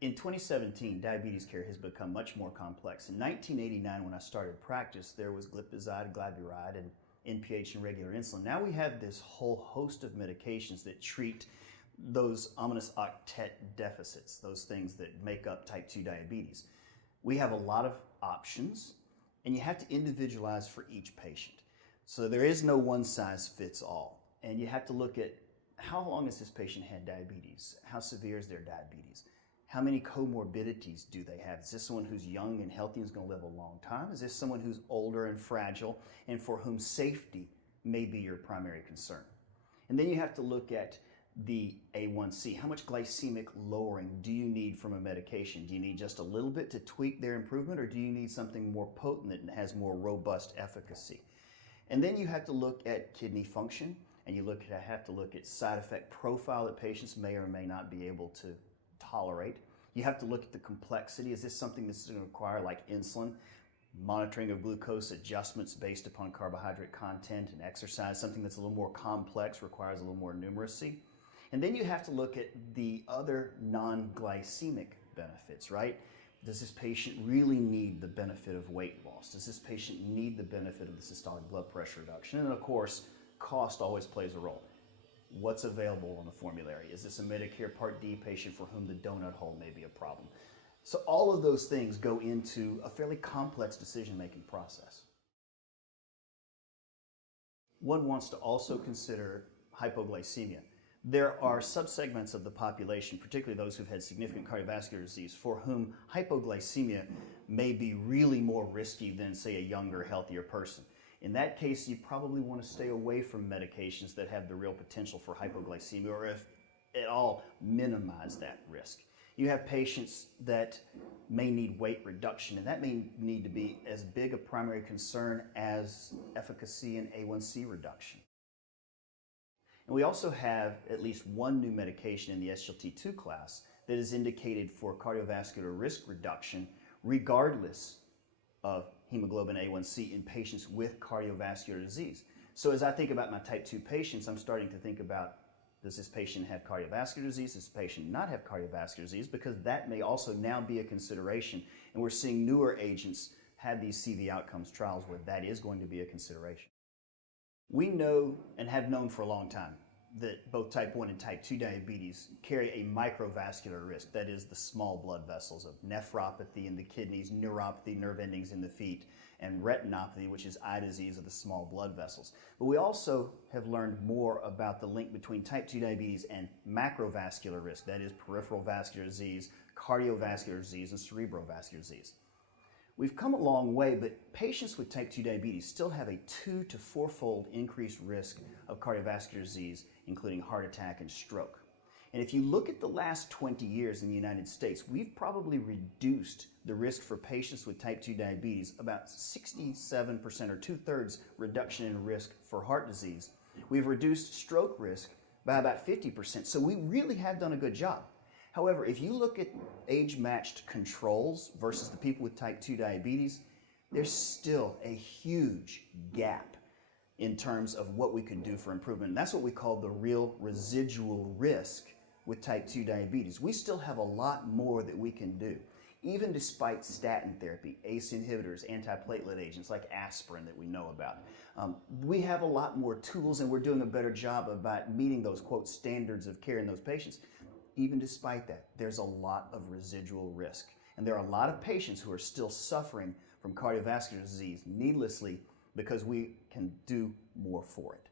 In 2017, diabetes care has become much more complex. In 1989, when I started practice, there was glipizide, glyburide, and NPH and regular insulin. Now we have this whole host of medications that treat those ominous octet deficits, those things that make up type 2 diabetes. We have a lot of options, and you have to individualize for each patient. So there is no one size fits all. And you have to look at how long has this patient had diabetes? How severe is their diabetes? How many comorbidities do they have? Is this someone who's young and healthy and is going to live a long time? Is this someone who's older and fragile and for whom safety may be your primary concern? And then you have to look at the A1C. How much glycemic lowering do you need from a medication? Do you need just a little bit to tweak their improvement, or do you need something more potent that has more robust efficacy? And then you have to look at kidney function, and you have to look at side effect profile that patients may or may not be able to tolerate. You have to look at the complexity. Is this something that's going to require, like insulin, monitoring of glucose adjustments based upon carbohydrate content and exercise? Something that's a little more complex, requires a little more numeracy. And then you have to look at the other non-glycemic benefits, right? Does this patient really need the benefit of weight loss? Does this patient need the benefit of the systolic blood pressure reduction? And of course, cost always plays a role. What's available on the formulary? Is this a Medicare Part D patient for whom the donut hole may be a problem? So all of those things go into a fairly complex decision-making process. One wants to also consider hypoglycemia. There are subsegments of the population, particularly those who've had significant cardiovascular disease, for whom hypoglycemia may be really more risky than, say, a younger, healthier person. In that case, you probably want to stay away from medications that have the real potential for hypoglycemia, or if at all, minimize that risk. You have patients that may need weight reduction, and that may need to be as big a primary concern as efficacy in A1C reduction. And we also have at least one new medication in the SGLT2 class that is indicated for cardiovascular risk reduction regardless of hemoglobin A1C in patients with cardiovascular disease. So as I think about my type 2 patients, I'm starting to think about, does this patient have cardiovascular disease? Does this patient not have cardiovascular disease? Because that may also now be a consideration. And we're seeing newer agents have these CV outcomes trials where that is going to be a consideration. We know and have known for a long time that both type 1 and type 2 diabetes carry a microvascular risk, that is the small blood vessels of nephropathy in the kidneys, neuropathy, nerve endings in the feet, and retinopathy, which is eye disease of the small blood vessels. But we also have learned more about the link between type 2 diabetes and macrovascular risk, that is peripheral vascular disease, cardiovascular disease, and cerebrovascular disease. We've come a long way, but patients with type 2 diabetes still have a 2 to 4-fold increased risk of cardiovascular disease, including heart attack and stroke. And if you look at the last 20 years in the United States, we've probably reduced the risk for patients with type 2 diabetes about 67%, or 2/3 reduction in risk for heart disease. We've reduced stroke risk by about 50%, so we really have done a good job. However, if you look at age-matched controls versus the people with type 2 diabetes, there's still a huge gap in terms of what we can do for improvement. And that's what we call the real residual risk with type 2 diabetes. We still have a lot more that we can do. Even despite statin therapy, ACE inhibitors, antiplatelet agents like aspirin that we know about. We have a lot more tools, and we're doing a better job about meeting those, quote, standards of care in those patients. Even despite that, there's a lot of residual risk. And there are a lot of patients who are still suffering from cardiovascular disease needlessly because we can do more for it.